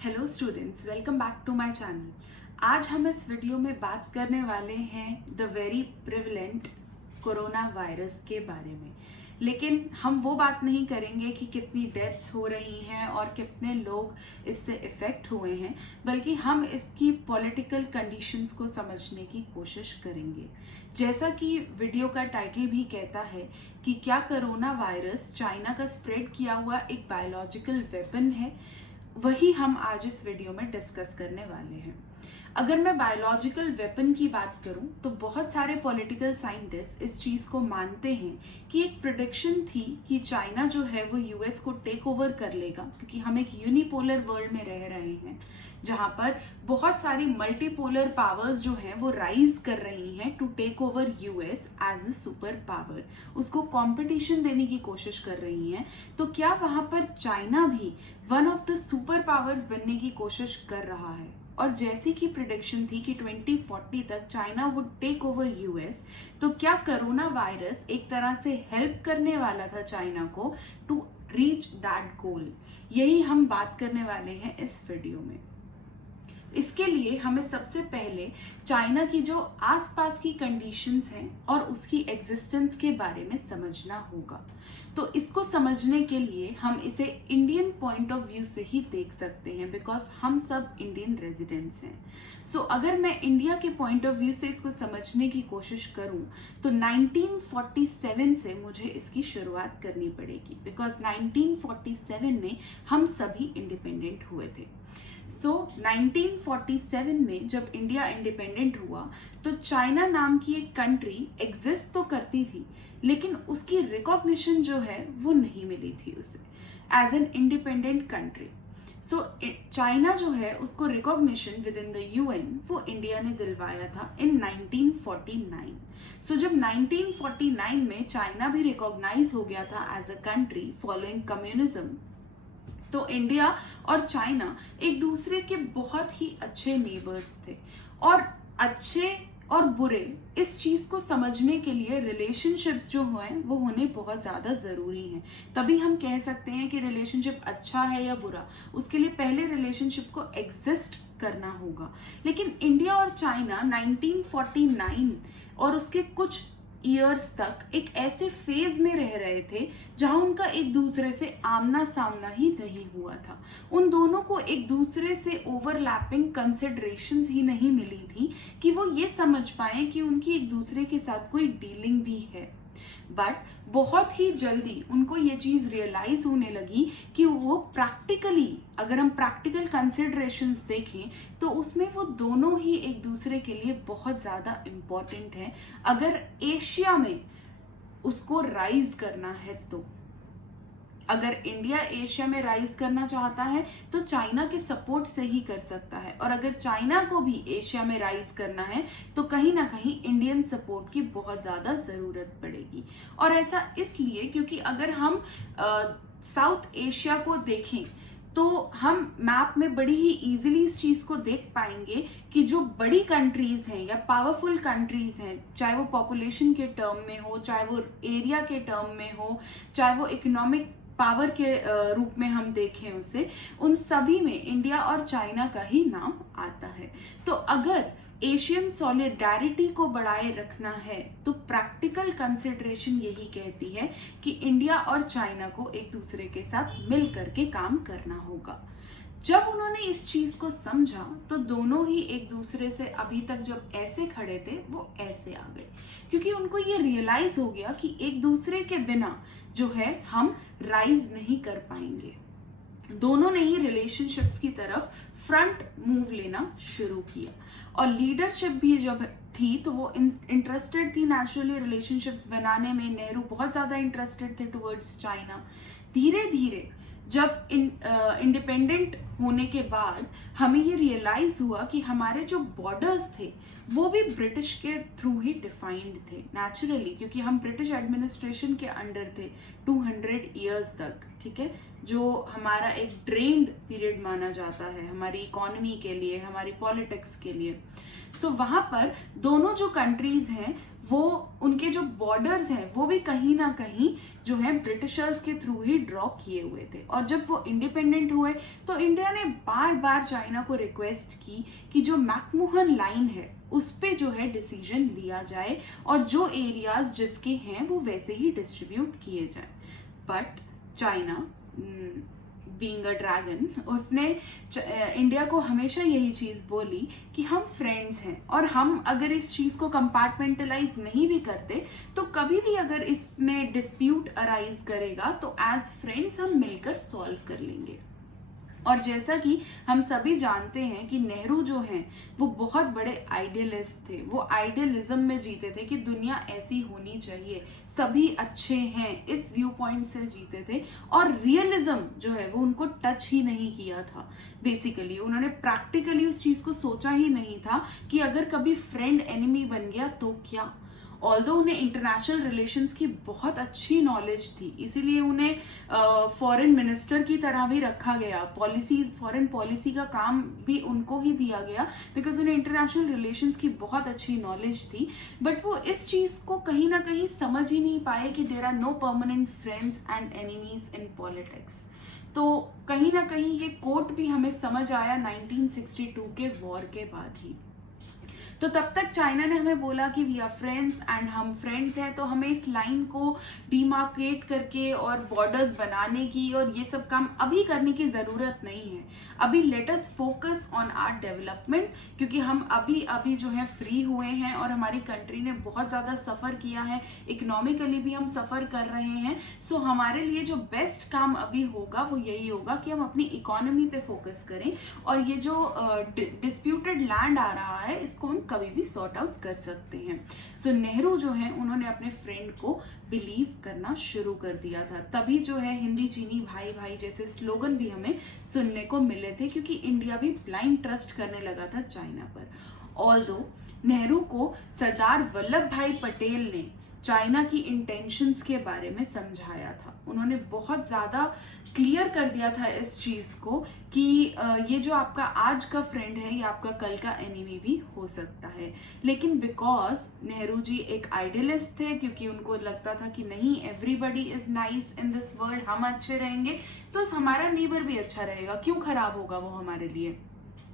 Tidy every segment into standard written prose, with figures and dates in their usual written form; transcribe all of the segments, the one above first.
Hello students, welcome back to my channel. आज हम इस वीडियो में बात करने वाले हैं the very prevalent corona virus के बारे में। लेकिन हम वो बात नहीं करेंगे कि कितनी डेथ्स हो रही हैं और कितने लोग इससे इफेक्ट हुए हैं, बल्कि हम इसकी पॉलिटिकल कंडीशंस को समझने की कोशिश करेंगे। जैसा कि वीडियो का टाइटल भी कहता है कि क्या कोरोना वायरस चाइना का स्प्रेड किया हुआ एक बायोलॉजिकल वेपन है, वही हम आज इस वीडियो में डिस्कस करने वाले हैं। अगर मैं बायोलॉजिकल वेपन की बात करूं तो बहुत सारे पॉलिटिकल साइंटिस्ट इस चीज को मानते हैं कि एक प्रेडिक्शन थी कि चाइना जो है वो यूएस को टेक ओवर कर लेगा, क्योंकि हम एक यूनिपोलर वर्ल्ड में रह रहे हैं जहां पर बहुत सारी मल्टीपोलर पावर्स जो हैं वो राइज कर रही हैं to take over US as a super power. उसको कंपटीशन देने की कोशिश कर रही हैं। तो क्या वहां पर चाइना भी one of the super powers बनने की कोशिश कर रहा है? और जैसी की प्रिडिक्शन थी कि 2040 तक China would take over US, तो क्या कोरोना वायरस एक तरह से हेल्प करने वाला था चाइना को टू रीच दैट गोल? यही हम बात करने वाले हैं इस वीडियो में। इसके लिए हमें सबसे पहले चाइना की जो आसपास की कंडीशंस हैं और उसकी एग्जिस्टेंस के बारे में समझना होगा। तो इसको समझने के लिए हम इसे इंडियन पॉइंट ऑफ व्यू से ही देख सकते हैं, बिकॉज हम सब इंडियन रेजिडेंट्स हैं। सो अगर मैं इंडिया के पॉइंट ऑफ व्यू से इसको समझने की कोशिश करूं तो 1947 से मुझे इसकी शुरुआत करनी पड़ेगी, बिकॉज 1947 में हम सभी इंडिपेंडेंट हुए थे। सो 1947 में जब इंडिया इंडिपेंडेंट हुआ तो चाइना नाम की एक कंट्री एग्जिस्ट तो करती थी, लेकिन उसकी रिकॉग्निशन जो है वो नहीं मिली थी उसे as an independent country. So China जो है उसको recognition within the UN वो इंडिया ने दिलवाया था इन 1949। सो जब 1949 में चाइना भी रिकॉग्नाइज हो गया था as a country following communism, तो इंडिया और चाइना एक दूसरे के बहुत ही अच्छे नेबर्स थे। और अच्छे और बुरे इस चीज को समझने के लिए रिलेशनशिप्स जो हैं वो होने बहुत ज्यादा जरूरी हैं। तभी हम कह सकते हैं कि रिलेशनशिप अच्छा है या बुरा, उसके लिए पहले रिलेशनशिप को एग्जिस्ट करना होगा। लेकिन इंडिया और चाइना 1949 और उसके कुछ ईयर्स तक एक ऐसे फेज में रह रहे थे जहां उनका एक दूसरे से आमना सामना ही नहीं हुआ था। उन दोनों को एक दूसरे से ओवरलैपिंग कंसिडरेशंस ही नहीं मिली थी कि वो ये समझ पाए कि उनकी एक दूसरे के साथ कोई डीलिंग भी है। बट बहुत ही जल्दी उनको ये चीज रियलाइज होने लगी कि वो प्रैक्टिकली, अगर हम प्रैक्टिकल कंसिडरेशंस देखें तो उसमें वो दोनों ही एक दूसरे के लिए बहुत ज्यादा इंपॉर्टेंट है अगर एशिया में उसको राइज करना है। तो अगर इंडिया एशिया में राइज करना चाहता है तो चाइना के सपोर्ट से ही कर सकता है, और अगर चाइना को भी एशिया में राइज करना है तो कहीं ना कहीं इंडियन सपोर्ट की बहुत ज्यादा जरूरत पड़ेगी। और ऐसा इसलिए क्योंकि अगर हम साउथ एशिया को देखें तो हम मैप में बड़ी ही इजीली इस चीज को देख पाएंगे कि जो बड़ी कंट्रीज हैं या पावरफुल कंट्रीज हैं, चाहे वो पॉपुलेशन के टर्म में हो, चाहे वो एरिया के टर्म में हो, चाहे वो इकोनॉमिक पावर के रूप में हम देखें उसे, उन सभी में इंडिया और चाइना का ही नाम आता है। तो अगर एशियन सॉलिडारिटी को बढ़ाए रखना है तो प्रैक्टिकल कंसिडरेशन यही कहती है कि इंडिया और चाइना को एक दूसरे के साथ मिल करके काम करना होगा। जब उन्होंने इस चीज को समझा तो दोनों ही एक दूसरे से अभी तक जब ऐसे खड़े थे वो ऐसे आ गए, क्योंकि उनको ये रियलाइज हो गया कि एक दूसरे के बिना जो है हम राइज नहीं कर पाएंगे। दोनों ने ही रिलेशनशिप्स की तरफ फ्रंट मूव लेना शुरू किया, और लीडरशिप भी जब थी तो वो इंटरेस्टेड थी नेचुरली रिलेशनशिप्स बनाने में। नेहरू बहुत ज्यादा इंटरेस्टेड थे टुवर्ड्स चाइना। धीरे धीरे जब इंडिपेंडेंट होने के बाद हमें ये रियलाइज हुआ कि हमारे जो बॉर्डर्स थे वो भी ब्रिटिश के थ्रू ही डिफाइंड थे नेचुरली, क्योंकि हम ब्रिटिश एडमिनिस्ट्रेशन के अंडर थे 200 इयर्स तक। ठीक है, जो हमारा एक ड्रेन्ड पीरियड माना जाता है हमारी इकोनॉमी के लिए, हमारी पॉलिटिक्स के लिए। सो वहां पर दोनों जो कंट्रीज हैं वो उनके जो बॉर्डर्स हैं वो भी कहीं ना कहीं जो है ब्रिटिशर्स के थ्रू ही ड्रॉ किए हुए थे। और जब वो इंडिपेंडेंट हुए तो इंडिया इंडिया ने बार बार चाइना को रिक्वेस्ट की कि जो मैकमोहन लाइन है उस पे जो है डिसीजन लिया जाए और जो एरियाज जिसके हैं वो वैसे ही डिस्ट्रीब्यूट किए जाए। But China being a dragon, उसने इंडिया को हमेशा यही चीज बोली कि हम फ्रेंड्स हैं और हम अगर इस चीज को कंपार्टमेंटलाइज नहीं भी करते तो कभी भी अगर इसमें डिस्प्यूट अराइज करेगा तो एज फ्रेंड्स हम मिलकर सॉल्व कर लेंगे। और जैसा कि हम सभी जानते हैं कि नेहरू जो हैं वो बहुत बड़े आइडियलिस्ट थे, वो आइडियलिज्म में जीते थे कि दुनिया ऐसी होनी चाहिए, सभी अच्छे हैं, इस व्यू पॉइंट से जीते थे। और रियलिज्म जो है वो उनको टच ही नहीं किया था। बेसिकली उन्होंने प्रैक्टिकली उस चीज को सोचा ही नहीं था कि अगर कभी फ्रेंड एनिमी बन गया तो क्या। ऑल्दो उन्हें इंटरनेशनल रिलेशंस की बहुत अच्छी नॉलेज थी, इसीलिए उन्हें फॉरेन मिनिस्टर की तरह भी रखा गया, पॉलिसीज फॉरेन पॉलिसी का काम भी उनको ही दिया गया बिकॉज उन्हें इंटरनेशनल रिलेशंस की बहुत अच्छी नॉलेज थी। बट वो इस चीज को कहीं ना कहीं समझ ही नहीं पाए कि there are no permanent friends and enemies in politics. तो कहीं ना कहीं ये कोट भी हमें समझ आया 1962 के वॉर के बाद ही। तो तब तक चाइना ने हमें बोला कि वी आर फ्रेंड्स एंड हम फ्रेंड्स हैं, तो हमें इस लाइन को डिमार्केट करके और बॉर्डर्स बनाने की और ये सब काम अभी करने की ज़रूरत नहीं है। अभी let us focus on our development, क्योंकि हम अभी जो है फ्री हुए हैं और हमारी कंट्री ने बहुत ज़्यादा सफ़र किया है, इकोनॉमिकली भी हम सफ़र कर रहे हैं। सो हमारे लिए जो बेस्ट काम अभी होगा वो यही होगा कि हम अपनी इकोनॉमी पे फोकस करें और ये जो डिस्प्यूटेड लैंड आ रहा है इसको हम कभी भी सॉर्ट आउट कर सकते हैं। सो नेहरू जो है उन्होंने अपने फ्रेंड को बिलीव करना शुरू कर दिया था। तभी जो है हिंदी चीनी भाई भाई जैसे स्लोगन भी हमें सुनने को मिले थे, क्योंकि इंडिया भी ब्लाइंड ट्रस्ट करने लगा था चाइना पर। ऑल्दो नेहरू को सरदार वल्लभ भाई पटेल ने चाइना की इंटेंशंस के बारे में समझाया था। उन्होंने बहुत ज़्यादा क्लियर कर दिया था इस चीज़ को कि ये जो आपका आज का फ्रेंड है ये आपका कल का एनिमी भी हो सकता है। लेकिन बिकॉज नेहरू जी एक आइडियलिस्ट थे, क्योंकि उनको लगता था कि नहीं everybody is nice in this world, हम अच्छे रहेंगे तो हमारा नेबर भी अच्छा रहेगा, क्यों खराब होगा वो हमारे लिए,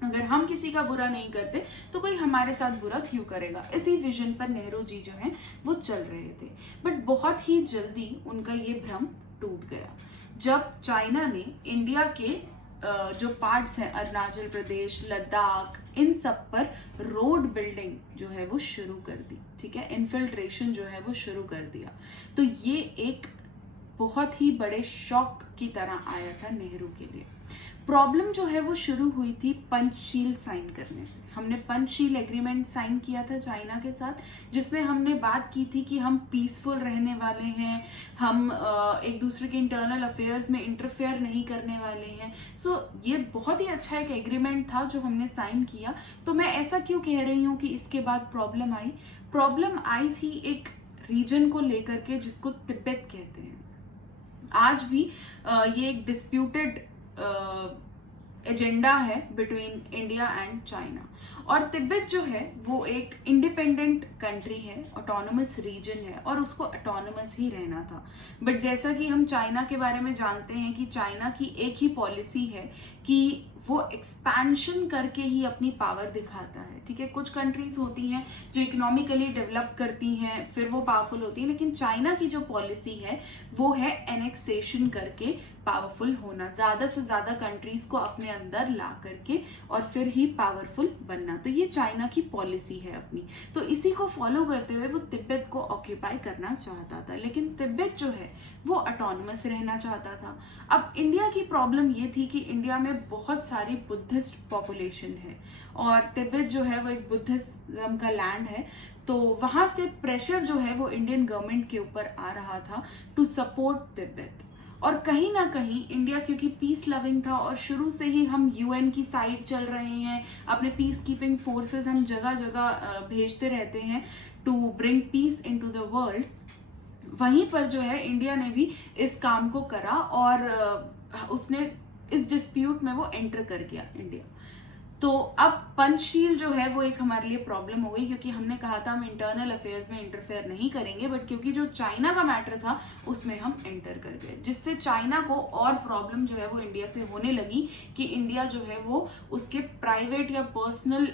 अगर हम किसी का बुरा नहीं करते तो कोई हमारे साथ बुरा क्यों करेगा। इसी विजन पर नेहरू जी जो हैं वो चल रहे थे। बट बहुत ही जल्दी उनका ये भ्रम टूट गया जब चाइना ने इंडिया के जो पार्ट्स हैं अरुणाचल प्रदेश, लद्दाख, इन सब पर रोड बिल्डिंग जो है वो शुरू कर दी। ठीक है, इन्फिल्ट्रेशन जो है वो शुरू कर दिया। तो ये एक बहुत ही बड़े शॉक की तरह आया था नेहरू के लिए। प्रॉब्लम जो है वो शुरू हुई थी पंचशील साइन करने से। हमने पंचशील एग्रीमेंट साइन किया था चाइना के साथ, जिसमें हमने बात की थी कि हम पीसफुल रहने वाले हैं, हम एक दूसरे के इंटरनल अफेयर्स में इंटरफेयर नहीं करने वाले हैं। सो ये बहुत ही अच्छा एक एग्रीमेंट था जो हमने साइन किया। तो मैं ऐसा क्यों कह रही हूँ कि इसके बाद प्रॉब्लम आई थी एक रीजन को लेकर के जिसको तिब्बत कहते हैं। आज भी ये एक डिस्प्यूटेड एजेंडा है बिटवीन इंडिया एंड चाइना। और तिब्बत जो है वो एक इंडिपेंडेंट कंट्री है, ऑटोनोमस रीजन है और उसको ऑटोनोमस ही रहना था। बट जैसा कि हम चाइना के बारे में जानते हैं कि चाइना की एक ही पॉलिसी है कि वो एक्सपेंशन करके ही अपनी पावर दिखाता है। ठीक है, कुछ कंट्रीज होती हैं जो इकोनॉमिकली डेवलप करती हैं फिर वो पावरफुल होती है, लेकिन चाइना की जो पॉलिसी है वो है एनेक्सेशन करके पावरफुल होना, ज्यादा से ज्यादा कंट्रीज को अपने अंदर ला करके और फिर ही पावरफुल बनना। तो ये चाइना की पॉलिसी है अपनी। तो इसी को फॉलो करते हुए वो तिब्बत को ऑक्यूपाई करना चाहता था, लेकिन तिब्बत जो है वो ऑटोनोमस रहना चाहता था। अब इंडिया की प्रॉब्लम ये थी कि इंडिया में बहुत सारी बुद्धिस्ट पॉपुलेशन है और तिब्बत जो है वो एक बुद्धिज्म का लैंड है। तो वहां से प्रेशर जो है वो इंडियन गवर्नमेंट के ऊपर आ रहा था टू सपोर्ट तिब्बत। और कहीं ना कहीं इंडिया क्योंकि पीस लविंग था और शुरू से ही हम यूएन की साइड चल रहे हैं, अपने पीस कीपिंग फोर्सेस हम जगह जगह भेजते रहते हैं to bring peace into the world, वहीं पर जो है इंडिया ने भी इस काम को करा और उसने इस डिस्प्यूट में वो एंटर कर गया इंडिया। तो अब पंचशील जो है वो एक हमारे लिए प्रॉब्लम हो गई, क्योंकि हमने कहा था हम इंटरनल अफेयर्स में इंटरफेयर नहीं करेंगे, बट क्योंकि जो चाइना का मैटर था उसमें हम एंटर कर गए, जिससे चाइना को और प्रॉब्लम जो है वो इंडिया से होने लगी कि इंडिया जो है वो उसके प्राइवेट या पर्सनल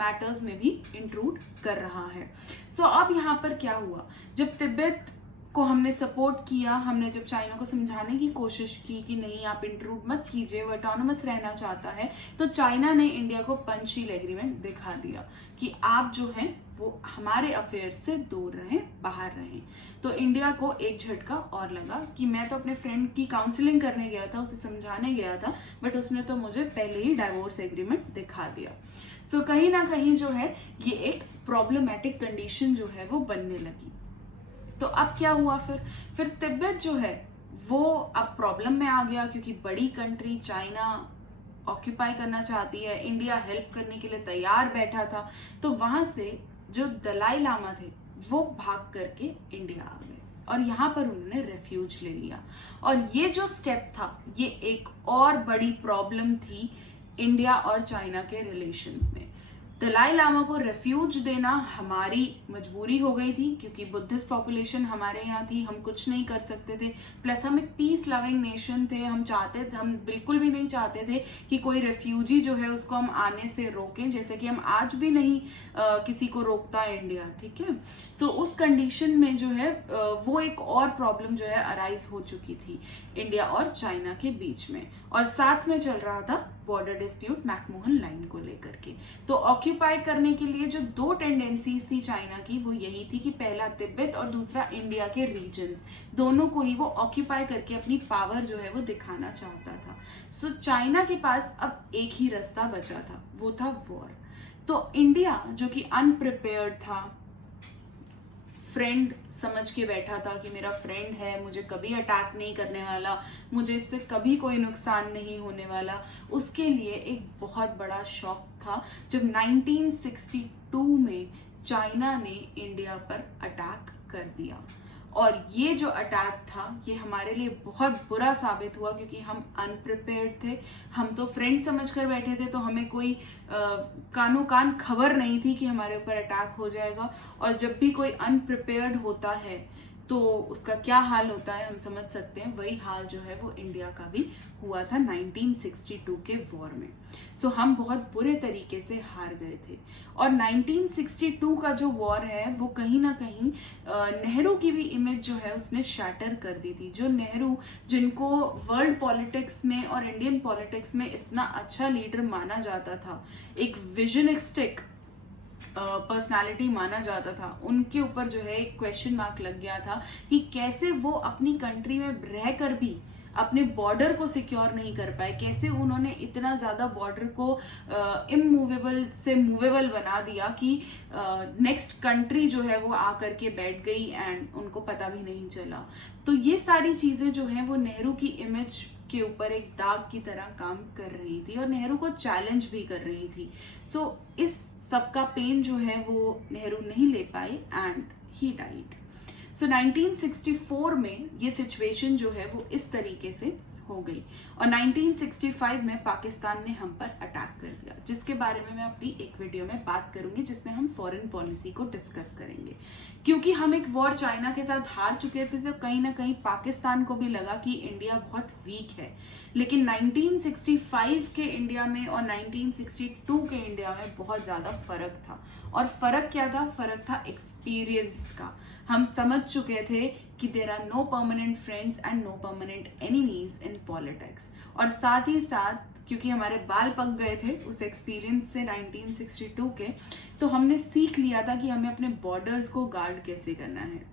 मैटर्स में भी इंट्रूड कर रहा है। सो अब यहाँ पर क्या हुआ, जब तिब्बत को हमने सपोर्ट किया, हमने जब चाइना को समझाने की कोशिश की कि नहीं आप इंट्रूड मत कीजिए, वो ऑटोनोमस रहना चाहता है, तो चाइना ने इंडिया को पंचशील एग्रीमेंट दिखा दिया कि आप जो हैं वो हमारे अफेयर से दूर रहें, बाहर रहें। तो इंडिया को एक झटका और लगा कि मैं तो अपने फ्रेंड की काउंसलिंग करने गया था, उसे समझाने गया था, बट उसने तो मुझे पहले ही डाइवोर्स एग्रीमेंट दिखा दिया। सो कहीं ना कहीं जो है ये एक प्रॉब्लमैटिक कंडीशन जो है वो बनने लगी। तो अब क्या हुआ, फिर तिब्बत जो है वो अब प्रॉब्लम में आ गया, क्योंकि बड़ी कंट्री चाइना ऑक्यूपाई करना चाहती है, इंडिया हेल्प करने के लिए तैयार बैठा था। तो वहां से जो दलाई लामा थे वो भाग करके इंडिया आ गए और यहाँ पर उन्होंने रेफ्यूज ले लिया। और ये जो स्टेप था ये एक और बड़ी प्रॉब्लम थी इंडिया और चाइना के रिलेशंस में। दलाई लामा को रेफ्यूज देना हमारी मजबूरी हो गई थी, क्योंकि बुद्धिस्ट पॉपुलेशन हमारे यहाँ थी, हम कुछ नहीं कर सकते थे। प्लस हम एक पीस लविंग नेशन थे, हम बिल्कुल भी नहीं चाहते थे कि कोई रेफ्यूजी जो है उसको हम आने से रोकें, जैसे कि हम आज भी नहीं किसी को रोकता इंडिया, ठीक है। सो उस कंडीशन में जो है वो एक और प्रॉब्लम जो है अराइज हो चुकी थी इंडिया और चाइना के बीच में, और साथ में चल रहा था बॉर्डर डिस्प्यूट मैकमोहन लाइन को लेकर के। तो ऑक्यूपाई करने के लिए जो दो टेंडेंसीज थी चाइना की वो यही थी कि पहला तिब्बत और दूसरा इंडिया के रीजन्स, दोनों को ही वो ऑक्यूपाई करके अपनी पावर जो है वो दिखाना चाहता था। सो चाइना के पास अब एक ही रास्ता बचा था, वो था वॉर। तो इंडिया जो कि अनप्रिपेयर्ड था, फ्रेंड समझ के बैठा था कि मेरा फ्रेंड है, मुझे कभी अटैक नहीं करने वाला, मुझे इससे कभी कोई नुकसान नहीं होने वाला, उसके लिए एक बहुत बड़ा शॉक था जब 1962 में चाइना ने इंडिया पर अटैक कर दिया। और ये जो अटैक था ये हमारे लिए बहुत बुरा साबित हुआ, क्योंकि हम अनप्रिपेयर्ड थे, हम तो फ्रेंड समझ कर बैठे थे, तो हमें कोई कानो कान खबर नहीं थी कि हमारे ऊपर अटैक हो जाएगा। और जब भी कोई अनप्रिपेयर्ड होता है तो उसका क्या हाल होता है हम समझ सकते हैं। वही हाल जो है वो इंडिया का भी हुआ था 1962 के वॉर में। सो हम बहुत बुरे तरीके से हार गए थे। और 1962 का जो वॉर है वो कहीं ना कहीं नेहरू की भी इमेज जो है उसने शैटर कर दी थी। जो नेहरू, जिनको वर्ल्ड पॉलिटिक्स में और इंडियन पॉलिटिक्स में इतना अच्छा लीडर माना जाता था, एक विजनिस्टिक पर्सनालिटी माना जाता था, उनके ऊपर जो है एक क्वेश्चन मार्क लग गया था कि कैसे वो अपनी कंट्री में रहकर भी अपने बॉर्डर को सिक्योर नहीं कर पाए, कैसे उन्होंने इतना ज़्यादा बॉर्डर को इमूवेबल से मूवेबल बना दिया कि नेक्स्ट कंट्री जो है वो आकर के बैठ गई एंड उनको पता भी नहीं चला। तो ये सारी चीज़ें जो हैं वो नेहरू की इमेज के ऊपर एक दाग की तरह काम कर रही थी और नेहरू को चैलेंज भी कर रही थी। सो इस सबका पेन जो है वो नेहरू नहीं ले पाए एंड ही डाइड। सो 1964 में ये सिचुएशन जो है वो इस तरीके से हो गई और 1965 में पाकिस्तान ने हम पर अटैक कर दिया, जिसके बारे में मैं अपनी एक वीडियो में बात करूंगी जिसमें हम फॉरेन पॉलिसी को डिस्कस करेंगे। क्योंकि हम एक वॉर चाइना के साथ हार चुके थे तो कहीं ना कहीं पाकिस्तान को भी लगा कि इंडिया बहुत वीक है। लेकिन 1965 के इंडिया में और 1962 के इंडिया में बहुत ज़्यादा फर्क था। और फर्क क्या था? फर्क था एक्सपीरियंस का। हम समझ चुके थे कि there are no permanent friends and no permanent enemies in politics. और साथ ही साथ क्योंकि हमारे बाल पक गए थे उस एक्सपीरियंस से 1962 के, तो हमने सीख लिया था कि हमें अपने बॉर्डर्स को गार्ड कैसे करना है।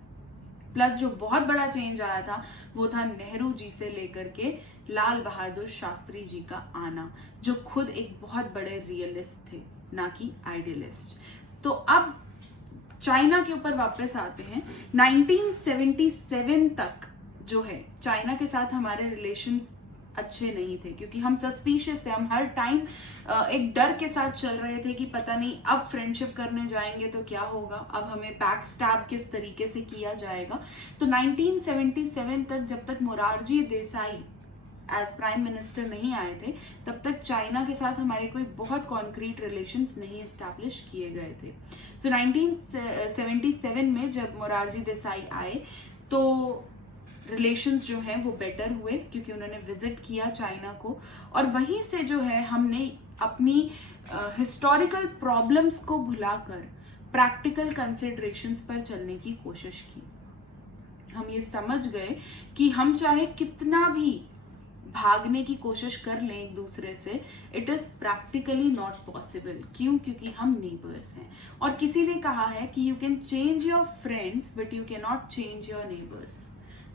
प्लस जो बहुत बड़ा चेंज आया था वो था नेहरू जी से लेकर के लाल बहादुर शास्त्री जी का आना, जो खुद एक बहुत बड़े रियलिस्ट थे, ना कि आइडियलिस्ट। तो अब चाइना के ऊपर वापस आते हैं। 1977 तक जो है चाइना के साथ हमारे रिलेशंस अच्छे नहीं थे, क्योंकि हम सस्पिशियस थे। हम हर टाइम एक डर के साथ चल रहे थे कि पता नहीं अब फ्रेंडशिप करने जाएंगे तो क्या होगा, अब हमें बैक स्टैब किस तरीके से किया जाएगा। तो 1977 तक जब तक Morarji Desai as prime minister नहीं आए थे, तब तक चाइना के साथ हमारे कोई बहुत कॉन्क्रीट रिलेशंस नहीं इस्टेब्लिश किए गए थे। सो 1977 में जब मोरारजी देसाई आए तो रिलेशंस जो है वो बेटर हुए, क्योंकि उन्होंने विजिट किया चाइना को, और वहीं से जो है हमने अपनी हिस्टोरिकल प्रॉब्लम्स को भुलाकर प्रैक्टिकल कंसिडरेशंस पर चलने की कोशिश की। हम ये समझ गए कि हम चाहे कितना भी भागने की कोशिश कर लें एक दूसरे से, it is practically not possible. क्यों? क्योंकि हम नेबर्स हैं, और किसी ने कहा है कि you can change your friends but you can not change your neighbours.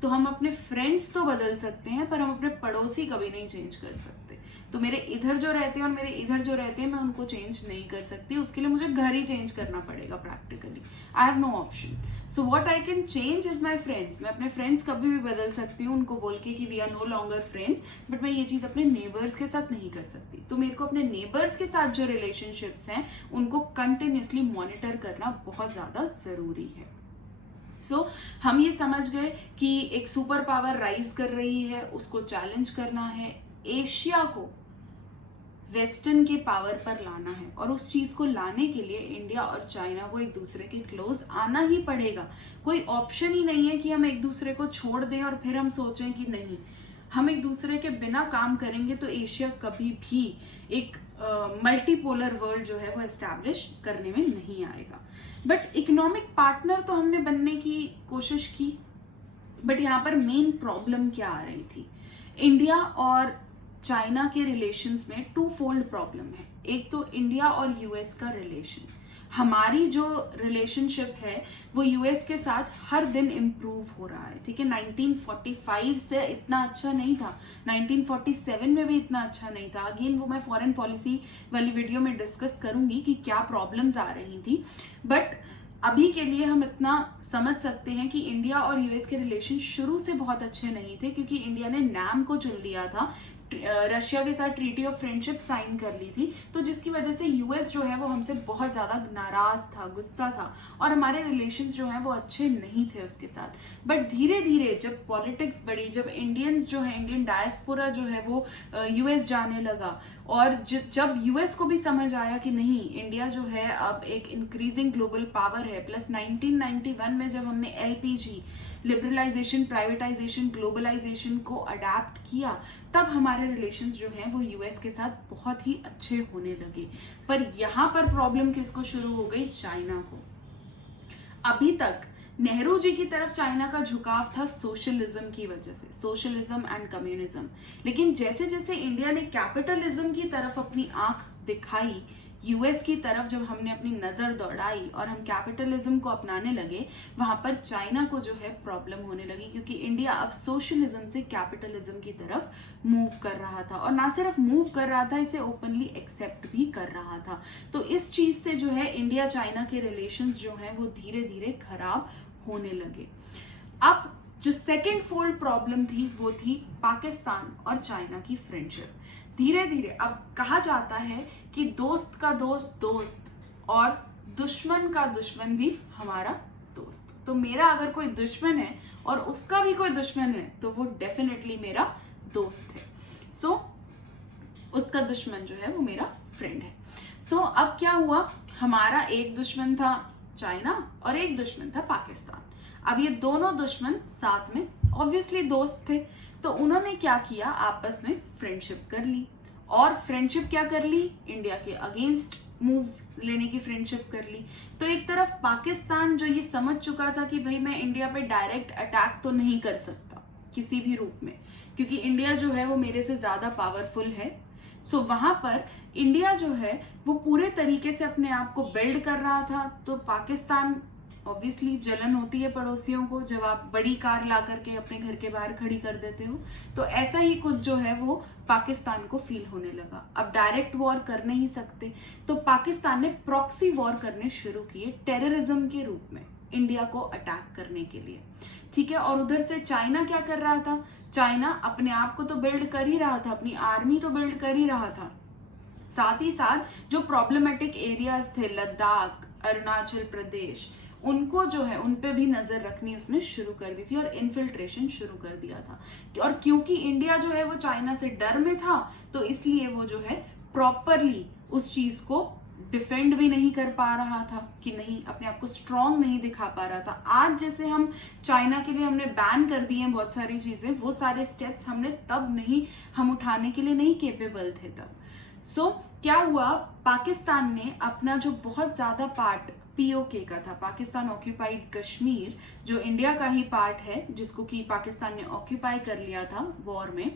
तो हम अपने फ्रेंड्स तो बदल सकते हैं, पर हम अपने पड़ोसी कभी नहीं चेंज कर सकते। तो मेरे इधर जो रहते हैं और मेरे इधर जो रहते हैं, मैं उनको चेंज नहीं कर सकती, उसके लिए मुझे घर ही चेंज करना पड़ेगा practically. I have no option. So what I can change is my friends. मैं अपने फ्रेंड्स कभी भी बदल सकती हूँ, उनको बोल के कि we are no longer friends, but मैं ये चीज अपने नेबर्स के साथ नहीं कर सकती। तो मेरे को अपने नेबर्स के साथ जो रिलेशनशिप्स हैं उनको कंटिन्यूसली मॉनिटर करना बहुत ज्यादा जरूरी है। सो हम ये समझ गए कि एक सुपर पावर राइज कर रही है, उसको चैलेंज करना है, एशिया को वेस्टर्न के पावर पर लाना है, और उस चीज को लाने के लिए इंडिया और चाइना को एक दूसरे के क्लोज आना ही पड़ेगा। कोई ऑप्शन ही नहीं है कि हम एक दूसरे को छोड़ दें और फिर हम सोचें कि नहीं, हम एक दूसरे के बिना काम करेंगे तो एशिया कभी भी एक मल्टीपोलर वर्ल्ड जो है वो एस्टैब्लिश करने में नहीं आएगा। बट इकोनॉमिक पार्टनर तो हमने बनने की कोशिश की, बट यहाँ पर मेन प्रॉब्लम क्या आ रही थी? इंडिया और चाइना के रिलेशंस में टू फोल्ड प्रॉब्लम है। एक तो इंडिया और यूएस का रिलेशन, हमारी जो रिलेशनशिप है वो यूएस के साथ हर दिन इम्प्रूव हो रहा है। ठीक है, 1945 से इतना अच्छा नहीं था, 1947 में भी इतना अच्छा नहीं था। अगेन वो मैं फॉरेन पॉलिसी वाली वीडियो में डिस्कस करूंगी कि क्या प्रॉब्लम्स आ रही थी, बट अभी के लिए हम इतना समझ सकते हैं कि इंडिया और यूएस के रिलेशन शुरू से बहुत अच्छे नहीं थे, क्योंकि इंडिया ने नाम को चुन लिया था, रशिया के साथ ट्रीटी ऑफ फ्रेंडशिप साइन कर ली थी, तो जिसकी वजह से यूएस जो है वो हमसे बहुत ज्यादा नाराज था, गुस्सा था, और हमारे रिलेशंस जो हैं वो अच्छे नहीं थे उसके साथ। बट धीरे धीरे जब पॉलिटिक्स बढ़ी, जब इंडियंस जो है, इंडियन डायस्पोरा जो है वो यूएस जाने लगा, और जब यूएस को भी समझ आया कि नहीं, इंडिया जो है अब एक इंक्रीजिंग ग्लोबल पावर है, प्लस 1991 में जब हमने एलपीजी, लिबरलाइजेशन, प्राइवेटाइजेशन, ग्लोबलाइजेशन को अडेप्ट किया, तब हमारे रिलेशंस जो हैं वो यूएस के साथ बहुत ही अच्छे होने लगे। पर यहाँ पर प्रॉब्लम किसको शुरू हो गई? चाइना को। अभी तक नेहरू जी की तरफ चाइना का झुकाव था सोशलिज्म की वजह से, सोशलिज्म एंड कम्युनिज्म। लेकिन जैसे जैसे इंडिया ने कैपिटलिज्म की तरफ अपनी आंख दिखाई, यूएस की तरफ जब हमने अपनी नजर दौड़ाई और हम कैपिटलिज्म को अपनाने लगे, वहां पर चाइना को जो है प्रॉब्लम होने लगी, क्योंकि इंडिया अब सोशलिज्म से कैपिटलिज्म की तरफ मूव कर रहा था, और ना सिर्फ मूव कर रहा था, इसे ओपनली एक्सेप्ट भी कर रहा था। तो इस चीज से जो है इंडिया चाइना के रिलेशंस जो हैं वो धीरे धीरे खराब होने लगे। अब जो सेकेंड फोल्ड प्रॉब्लम थी वो थी पाकिस्तान और चाइना की फ्रेंडशिप। धीरे धीरे अब कहा जाता है कि दोस्त का दोस्त दोस्त, और दुश्मन का दुश्मन भी हमारा दोस्त। तो मेरा अगर कोई दुश्मन है और उसका भी कोई दुश्मन है, तो वो डेफिनेटली मेरा दोस्त है। सो उसका दुश्मन जो है वो मेरा फ्रेंड है। सो अब क्या हुआ, हमारा एक दुश्मन था चाइना और एक दुश्मन था पाकिस्तान। अब ये दोनों दुश्मन साथ में ऑब्वियसली दोस्त थे, तो उन्होंने क्या किया, आपस में फ्रेंडशिप कर ली। और फ्रेंडशिप क्या कर ली? इंडिया के अगेंस्ट मूव लेने की फ्रेंडशिप कर ली। तो एक तरफ पाकिस्तान जो ये समझ चुका था कि भाई मैं इंडिया पे डायरेक्ट अटैक तो नहीं कर सकता किसी भी रूप में, क्योंकि इंडिया जो है वो मेरे से ज्यादा पावरफुल है। सो वहां पर इंडिया जो है वो पूरे तरीके से अपने आप को बिल्ड कर रहा था। तो पाकिस्तान, ऑब्वियसली जलन होती है पड़ोसियों को जब आप बड़ी कार ला करके अपने घर के बाहर खड़ी कर देते हो, तो ऐसा ही कुछ जो है वो पाकिस्तान को फील होने लगा। अब डायरेक्ट वॉर कर नहीं सकते, तो पाकिस्तान ने प्रॉक्सी वॉर करने शुरू किए टेररिज्म के रूप में इंडिया को अटैक करने के लिए। ठीक है, और उधर से चाइना क्या कर रहा था? चाइना अपने आप को तो बिल्ड कर ही रहा था, अपनी आर्मी तो बिल्ड कर ही रहा था, साथ ही साथ जो प्रॉब्लमेटिक एरियाज थे, लद्दाख, अरुणाचल प्रदेश, उनको जो है उन पे भी नजर रखनी उसने शुरू कर दी थी और इन्फिल्ट्रेशन शुरू कर दिया था। और क्योंकि इंडिया जो है वो चाइना से डर में था, तो इसलिए वो जो है प्रॉपरली उस चीज को डिफेंड भी नहीं कर पा रहा था, कि नहीं, अपने आप को स्ट्रांग नहीं दिखा पा रहा था। आज जैसे हम चाइना के लिए हमने बैन कर दिए हैं बहुत सारी चीजें, वो सारे स्टेप्स हमने तब नहीं, हम उठाने के लिए नहीं केपेबल थे तब। सो क्या हुआ, पाकिस्तान ने अपना जो बहुत ज्यादा पार्ट पीओके का था, पाकिस्तान ऑक्यूपाइड कश्मीर, जो इंडिया का ही पार्ट है, जिसको कि पाकिस्तान ने ऑक्यूपाई कर लिया था वॉर में,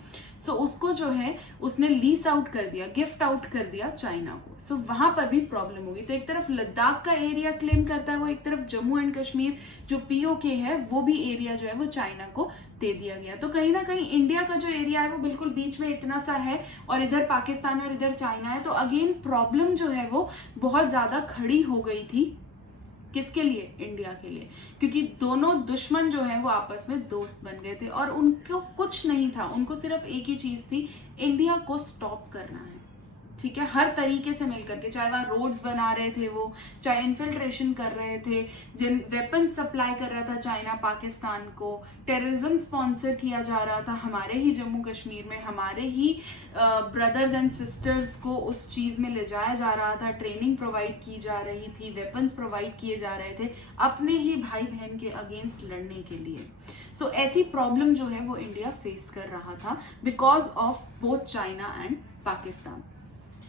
सो उसको जो है उसने लीज आउट कर दिया, गिफ्ट आउट कर दिया चाइना को। सो वहां पर भी प्रॉब्लम होगी। तो एक तरफ लद्दाख का एरिया क्लेम करता है वो, एक तरफ जम्मू एंड कश्मीर जो पीओके है वो भी एरिया जो है वो चाइना को दे दिया गया। तो कहीं ना कहीं इंडिया का जो एरिया है वो बिल्कुल बीच में इतना सा है, और इधर पाकिस्तान और इधर चाइना है। तो अगेन प्रॉब्लम जो है वो बहुत ज्यादा खड़ी हो गई थी। किसके लिए? इंडिया के लिए, क्योंकि दोनों दुश्मन जो है वो आपस में दोस्त बन गए थे और उनको कुछ नहीं था, उनको सिर्फ एक ही चीज थी, इंडिया को स्टॉप करना है। ठीक है, हर तरीके से मिलकर के, चाहे वहां रोड्स बना रहे थे वो, चाहे इन्फिल्ट्रेशन कर रहे थे, जिन वेपन सप्लाई कर रहा था चाइना पाकिस्तान को, टेररिज्म स्पॉन्सर किया जा रहा था हमारे ही जम्मू कश्मीर में, हमारे ही ब्रदर्स एंड सिस्टर्स को उस चीज में ले जाया जा रहा था, ट्रेनिंग प्रोवाइड की जा रही थी, वेपन्स प्रोवाइड किए जा रहे थे अपने ही भाई बहन के अगेंस्ट लड़ने के लिए। सो ऐसी प्रॉब्लम जो है वो इंडिया फेस कर रहा था because of both China and Pakistan.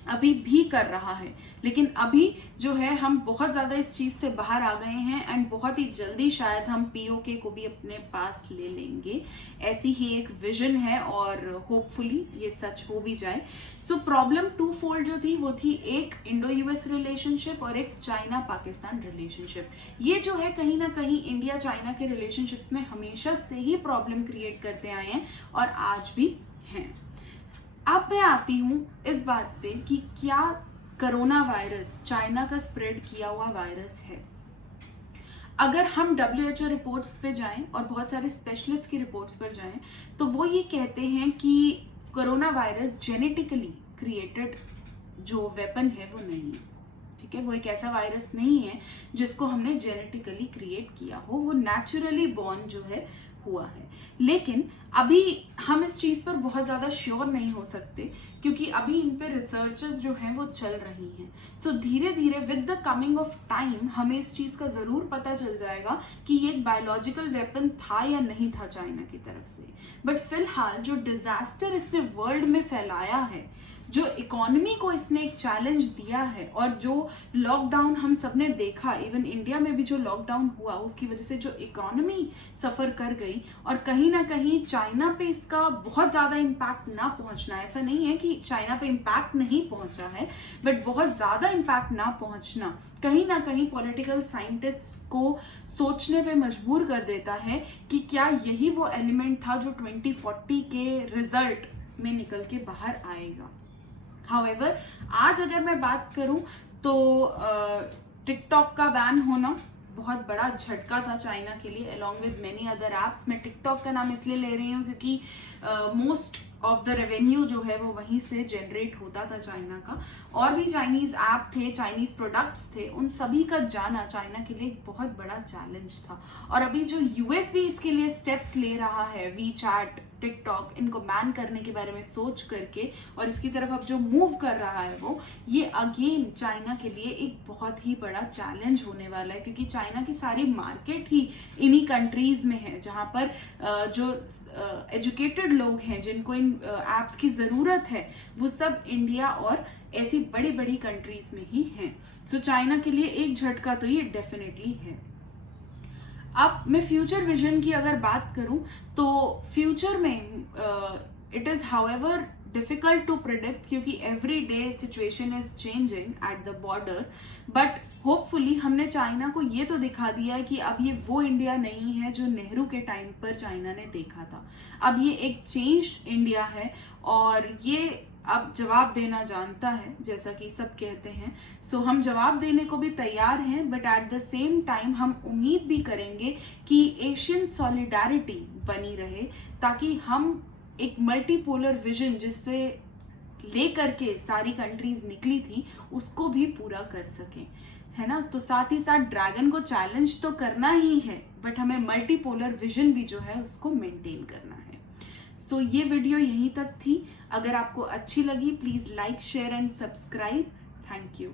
अभी भी कर रहा है, लेकिन अभी जो है हम बहुत ज्यादा इस चीज से बाहर आ गए हैं एंड बहुत ही जल्दी शायद हम पीओके को भी अपने पास ले लेंगे, ऐसी ही एक विजन है और होपफुली ये सच हो भी जाए। सो प्रॉब्लम टू फोल्ड जो थी वो थी, एक इंडो यूएस रिलेशनशिप और एक चाइना पाकिस्तान रिलेशनशिप। ये जो है कहीं ना कहीं इंडिया चाइना के रिलेशनशिप्स में हमेशा से ही प्रॉब्लम क्रिएट करते आए हैं और आज भी हैं। अब मैं आती हूं इस बात पे कि क्या कोरोना वायरस चाइना का स्प्रेड किया हुआ वायरस है। अगर हम WHO रिपोर्ट्स पे जाएं और बहुत सारे स्पेशलिस्ट की रिपोर्ट्स पर जाएं तो वो ये कहते हैं कि कोरोना वायरस जेनेटिकली क्रिएटेड जो वेपन है वो नहीं है। ठीक है, वो एक ऐसा वायरस नहीं है जिसको हमने जेनेटिकली क्रिएट किया हो, वो नेचुरली बॉर्न जो है हुआ है। लेकिन अभी हम इस चीज पर बहुत ज्यादा श्योर नहीं हो सकते क्योंकि अभी इन पे रिसर्चेस जो हैं वो चल रही हैं। सो धीरे धीरे with the coming of time हमें इस चीज का जरूर पता चल जाएगा कि ये एक बायोलॉजिकल वेपन था या नहीं था चाइना की तरफ से। बट फिलहाल जो डिजास्टर इसने वर्ल्ड में फैलाया है, जो इकोनॉमी को इसने एक चैलेंज दिया है, और जो लॉकडाउन हम सबने देखा, इवन इंडिया में भी जो लॉकडाउन हुआ उसकी वजह से जो इकोनॉमी सफर कर गई, और कहीं ना कहीं चाइना पे इसका बहुत ज्यादा इम्पैक्ट ना पहुंचना, ऐसा नहीं है कि चाइना पे इम्पैक्ट नहीं पहुंचा है, बट बहुत ज्यादा इम्पैक्ट ना पहुंचना कहीं ना कहीं पॉलिटिकल साइंटिस्ट को सोचने पे मजबूर कर देता है कि क्या यही वो एलिमेंट था जो 2040 के रिजल्ट में निकल के बाहर आएगा। हाउएवर आज अगर मैं बात करूं तो टिकटॉक का बैन होना बहुत बड़ा झटका था चाइना के लिए, along with many other apps. मैं टिकटॉक का नाम इसलिए ले रही हूँ क्योंकि मोस्ट ऑफ द रेवेन्यू जो है वो वहीं से जनरेट होता था चाइना का। और भी चाइनीज ऐप थे, चाइनीज प्रोडक्ट्स थे, उन सभी का जाना चाइना के लिए एक बहुत बड़ा चैलेंज था। और अभी जो यूएस भी इसके लिए स्टेप्स ले रहा है, वी चैट, टिकटॉक, इनको बैन करने के बारे में सोच करके और इसकी तरफ अब जो मूव कर रहा है वो, ये अगेन चाइना के लिए एक बहुत ही बड़ा चैलेंज होने वाला है क्योंकि चाइना की सारी मार्केट ही इन्हीं कंट्रीज में है जहां पर जो एजुकेटेड लोग हैं जिनको इन एप्स की जरूरत है वो सब इंडिया और ऐसी बड़ी बड़ी कंट्रीज में ही हैं। सो चाइना के लिए एक झटका तो ये डेफिनेटली है। अब मैं फ्यूचर विजन की अगर बात करूं तो फ्यूचर में it is however difficult to predict क्योंकि every day situation is changing at the border, but hopefully हमने चाइना को ये तो दिखा दिया है कि अब ये वो इंडिया नहीं है जो नेहरू के टाइम पर चाइना ने देखा था। अब ये एक चेंज्ड इंडिया है और ये अब जवाब देना जानता है, जैसा कि सब कहते हैं। सो हम जवाब देने को भी तैयार हैं, but at the same time हम उम्मीद भी करेंगे कि एशियन सॉलिडारिटी बनी रहे ताकि हम एक मल्टीपोलर विजन जिससे लेकर के सारी कंट्रीज निकली थी उसको भी पूरा कर सकें। है ना। तो साथ ही साथ ड्रैगन को चैलेंज तो करना ही है, बट हमें मल्टीपोलर विजन भी जो है उसको मेंटेन करना है। सो ये वीडियो यहीं तक थी। अगर आपको अच्छी लगी please like, share and subscribe. Thank you.